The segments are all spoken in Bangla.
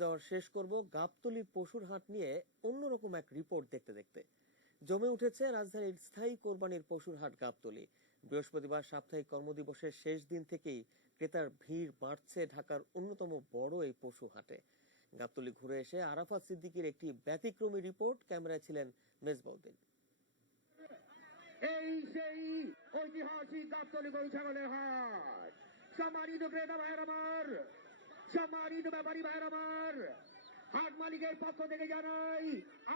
যাওয়ার শেষ করব গাবতলি পশুর হাট নিয়ে অন্যরকম এক রিপোর্ট দেখতে দেখতে। জমে উঠেছে রাজধানীর স্থায়ী কোরবানির পশুর হাট গাবতলি। বৃহস্পতিবার সাপ্তাহিক কর্মদিবসের শেষ দিন থেকেই ক্রেতার ভিড় বাড়ছে ঢাকার অন্যতম বড় এই পশু হাটে। গাবতলি ঘুরে এসে আরাফাত সিদ্দিকীর একটি ব্যতিক্রমী রিপোর্ট ক্যামেরায় ছিলেন মেজবাউদ্দিন। এই সেই ঐতিহাসিক গাবতলী গরু ছাগলের হাট। সম্মানিত ক্রেতা ভাইয়ের আমার, সম্মানিত ব্যাপারী ভাইয়ের আমার। মালিকের পক্ষ থেকে জানাই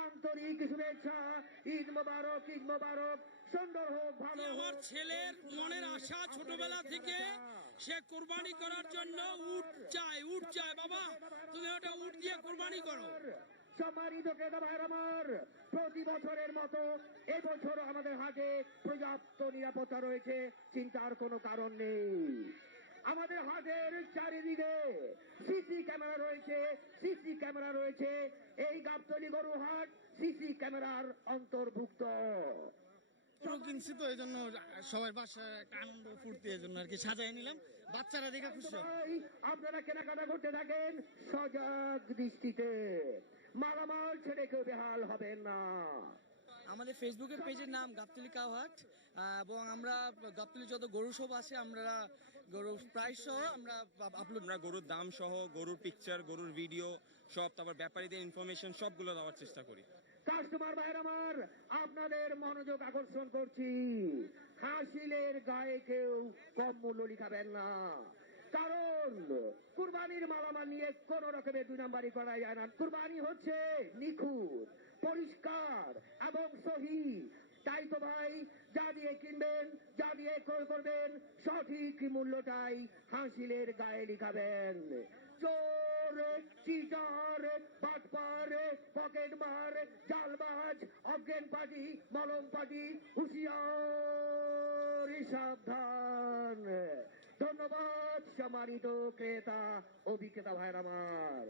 আন্তরিক শুভেচ্ছা ঈদ মোবারক ঈদ মোবারক সুন্দর হোক ভালো আমার ছেলের মনের আশা ছোটবেলা থেকে সে কোরবানি করার জন্য উঠ চায় উঠ চায় বাবা তুমি ওটা উঠ দিয়ে কোরবানি করো। সম্মানিত ক্রেতা ভাইয়ের আমার প্রতি বছরের মতো এবছর আমাদের হাতে পর্যাপ্ত নিরাপত্তা রয়েছে চিন্তার কোনো কারণ নেই। আমাদের হাটের চারিদিকে সিসি ক্যামেরা রয়েছে। ক্যামেরা রয়েছে। এই গাবতলি গরু হাট সিসি ক্যামেরার অন্তর্ভুক্ত। পুরো কিনছি তো এই জন্য সবাই বাসায় একটা আনন্দ ফুর্তি এই জন্য আর কি সাজাই নিলাম। বাচ্চারা দেখে খুশি আপনারা কেনাকাটা করতে থাকেন সজাগ দৃষ্টিতে। মালামাল ছেড়ে কেউ বেহাল হবে না। আমাদের ফেসবুকের পেজের নাম গাবতলি কাউহাট আহ, এবং আমরা গাবতলি যত গরু সব আছে আমরা গরু প্রাইস সহ আমরা আপলোড আমরা গরুর দাম সহ গরুর পিকচার গরুর ভিডিও সব তারপর ব্যাপারীদের ইনফরমেশন সবগুলো দেওয়ার চেষ্টা করি। কাস্টমার ভাইয়ের আমার আপনাদের মনোযোগ আকর্ষণ করছি। হাসিলের গায়ে কেউ কম মূল্য লিখাবেন না। কারণ কুরবানির মালামাল নিয়ে কোন রকমের দুই নাম্বারি করা যায় না। কুরবানি হচ্ছে নিখুঁত। পরিষ্কার এবং সহি। তাই তো ভাই, যা দিয়ে কিনবেন, যা দিয়ে ক্রয় করবেন, সঠিক মূল্যটাই হাসিলের গায়ে লিখাবেন। হুশিয়ার ধন্যবাদ সম্মানিত ক্রেতা ও বিক্রেতা ভাইয়ের আমার।